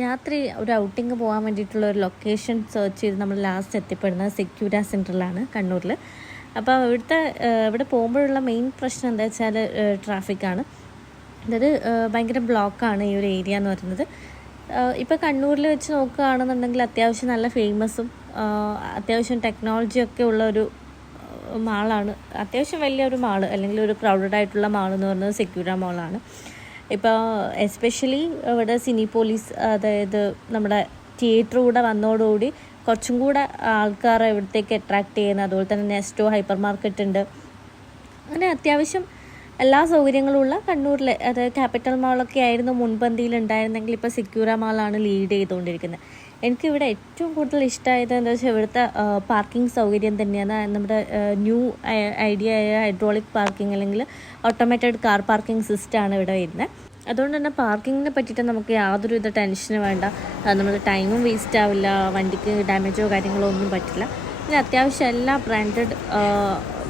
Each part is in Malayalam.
രാത്രി ഒരു ഔട്ടിങ് പോകാൻ വേണ്ടിയിട്ടുള്ള ഒരു ലൊക്കേഷൻ സെർച്ച് ചെയ്ത് നമ്മൾ ലാസ്റ്റ് എത്തിപ്പെടുന്നത് സെക്യൂര സെൻറ്ററിലാണ് കണ്ണൂരിൽ. അപ്പോൾ ഇവിടെ പോകുമ്പോഴുള്ള മെയിൻ പ്രശ്നം എന്താ വെച്ചാൽ ട്രാഫിക്കാണ്. അതായത് ഭയങ്കര ബ്ലോക്കാണ് ഈ ഒരു ഏരിയ എന്ന് പറയുന്നത്. ഇപ്പോൾ കണ്ണൂരിൽ വെച്ച് നോക്കുകയാണെന്നുണ്ടെങ്കിൽ അത്യാവശ്യം നല്ല ഫേമസും അത്യാവശ്യം ടെക്നോളജിയൊക്കെ ഉള്ള ഒരു മാളാണ്. അത്യാവശ്യം വലിയൊരു മാള് അല്ലെങ്കിൽ ഒരു ക്രൗഡഡ് ആയിട്ടുള്ള മാളെന്ന് പറയുന്നത് സെക്യൂര മാളാണ്. ഇപ്പോൾ എസ്പെഷ്യലി ഇവിടെ സിനിപോലീസ്, അതായത് നമ്മുടെ തിയേറ്റർ കൂടെ വന്നതോടുകൂടി കുറച്ചും കൂടെ ആൾക്കാരെ ഇവിടത്തേക്ക് അട്രാക്റ്റ് ചെയ്യുന്നത്. അതുപോലെ തന്നെ നെസ്റ്റോ ഹൈപ്പർ മാർക്കറ്റ് ഉണ്ട്. അങ്ങനെ അത്യാവശ്യം എല്ലാ സൗകര്യങ്ങളുമുള്ള കണ്ണൂരിലെ, അതായത് ക്യാപിറ്റൽ മാളൊക്കെ ആയിരുന്നു മുൻപന്തിയിൽ ഉണ്ടായിരുന്നെങ്കിൽ ഇപ്പോൾ സെക്യൂര മാളാണ് ലീഡ് ചെയ്തുകൊണ്ടിരിക്കുന്നത്. എനിക്കിവിടെ ഏറ്റവും കൂടുതൽ ഇഷ്ടമായത് എന്താ വെച്ചാൽ ഇവിടുത്തെ പാർക്കിംഗ് സൗകര്യം തന്നെയാണ്. നമ്മുടെ ന്യൂ ഐഡിയ ആയ ഹൈഡ്രോളിക് പാർക്കിംഗ് അല്ലെങ്കിൽ ഓട്ടോമേറ്റഡ് കാർ പാർക്കിംഗ് സിസ്റ്റമാണ് ഇവിടെ വരുന്നത്. അതുകൊണ്ട് തന്നെ പാർക്കിങ്ങിനെ പറ്റിയിട്ട് നമുക്ക് യാതൊരു വിധ ടെൻഷന് വേണ്ട. നമ്മൾ ടൈമും വേസ്റ്റ് ആവില്ല, വണ്ടിക്ക് ഡാമേജോ കാര്യങ്ങളോ ഒന്നും പറ്റില്ല. പിന്നെ അത്യാവശ്യം എല്ലാ ബ്രാൻഡഡ്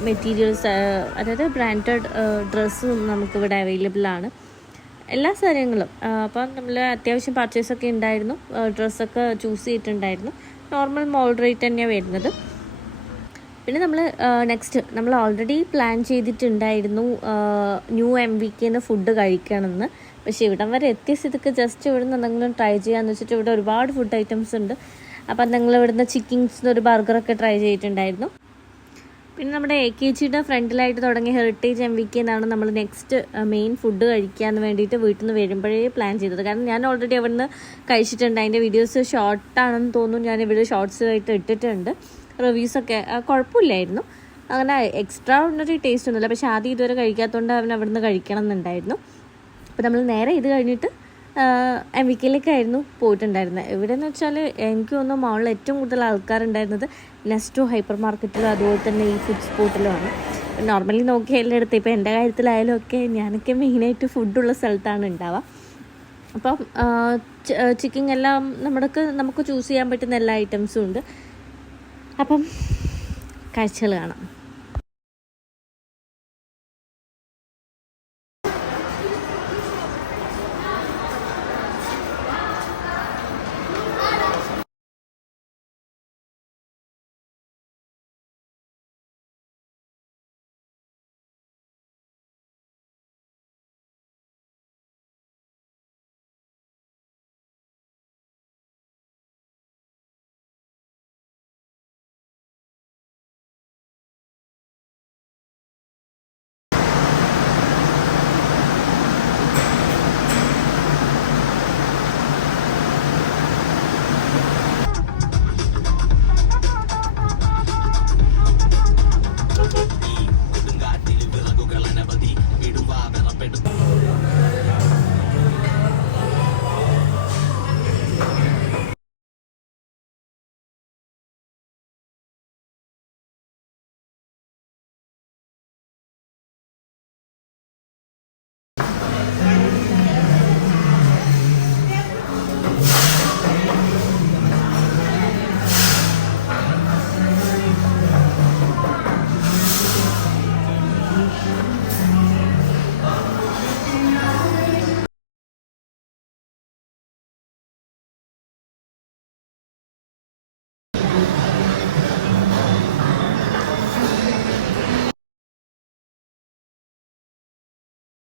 മെറ്റീരിയൽസ്, അതായത് ബ്രാൻഡഡ് ഡ്രസ്സും നമുക്കിവിടെ അവൈലബിൾ ആണ്, എല്ലാ കാര്യങ്ങളും. അപ്പം നമ്മൾ അത്യാവശ്യം പർച്ചേസൊക്കെ ഉണ്ടായിരുന്നു, ഡ്രസ്സൊക്കെ ചൂസ് ചെയ്തിട്ടുണ്ടായിരുന്നു. നോർമൽ മോൾ റേറ്റ് തന്നെയാണ് വരുന്നത്. പിന്നെ നമ്മൾ ഓൾറെഡി പ്ലാൻ ചെയ്തിട്ടുണ്ടായിരുന്നു ന്യൂ MVKന്ന് ഫുഡ് കഴിക്കണമെന്ന്. പക്ഷേ ഇവിടം വരെ എത്തിയ സ്ഥിതിക്ക് ജസ്റ്റ് ഇവിടെ നിന്ന് എന്തെങ്കിലും ട്രൈ ചെയ്യാമെന്ന് വെച്ചിട്ട് ഇവിടെ ഒരുപാട് ഫുഡ് ഐറ്റംസ് ഉണ്ട്. അപ്പം നിങ്ങൾ ഇവിടുന്ന് ചിക്കിങ്സിന് ഒരു ബർഗറൊക്കെ ട്രൈ ചെയ്തിട്ടുണ്ടായിരുന്നു. പിന്നെ നമ്മുടെ AKGയുടെ ഫ്രണ്ടിലായിട്ട് തുടങ്ങിയ ഹെറിറ്റേജ് MVK എന്നാണ് നമ്മൾ നെക്സ്റ്റ് മെയിൻ ഫുഡ് കഴിക്കാമെന്ന് വേണ്ടിയിട്ട് വീട്ടിൽ നിന്ന് വരുമ്പോഴേ പ്ലാൻ ചെയ്തത്. കാരണം ഞാൻ ഓൾറെഡി അവിടെ നിന്ന് കഴിച്ചിട്ടുണ്ട്. അതിൻ്റെ വീഡിയോസ് ഷോർട്ടാണെന്ന് തോന്നുന്നു, ഞാൻ ഇവിടെ ഷോർട്സ് ആയിട്ട് ഇട്ടിട്ടുണ്ട്. റിവ്യൂസൊക്കെ കുഴപ്പമില്ലായിരുന്നു, അങ്ങനെ എക്സ്ട്രാ ഒന്നൊരു ടേസ്റ്റ് ഒന്നുമില്ല. പക്ഷേ ആദ്യം ഇതുവരെ കഴിക്കാത്തതുകൊണ്ട് അവൻ അവിടെ നിന്ന് കഴിക്കണം എന്നുണ്ടായിരുന്നു. അപ്പോൾ നമ്മൾ നേരെ ഇത് കഴിഞ്ഞിട്ട് MVKയിലേക്കായിരുന്നു പോയിട്ടുണ്ടായിരുന്നത്. ഇവിടെ എന്ന് വെച്ചാൽ എനിക്ക് തോന്നുന്നു മാളിൽ ഏറ്റവും കൂടുതൽ ആൾക്കാരുണ്ടായിരുന്നത് നെസ്റ്റോ ഹൈപ്പർ മാർക്കറ്റിലും അതുപോലെ തന്നെ ഈ ഫുഡ് സ്പോട്ടിലുമാണ്. നോർമലി നോക്കി എല്ലായിടത്തും ഇപ്പോൾ എൻ്റെ കാര്യത്തിലായാലും ഒക്കെ ഞാനൊക്കെ മെയിനായിട്ട് ഫുഡുള്ള സ്ഥലത്താണ് ഉണ്ടാവുക. അപ്പം ചിക്കിങ് എല്ലാം നമുക്ക് ചൂസ് ചെയ്യാൻ പറ്റുന്ന എല്ലാ ഐറ്റംസും ഉണ്ട്. അപ്പം കാഴ്ചകൾ കാണാം.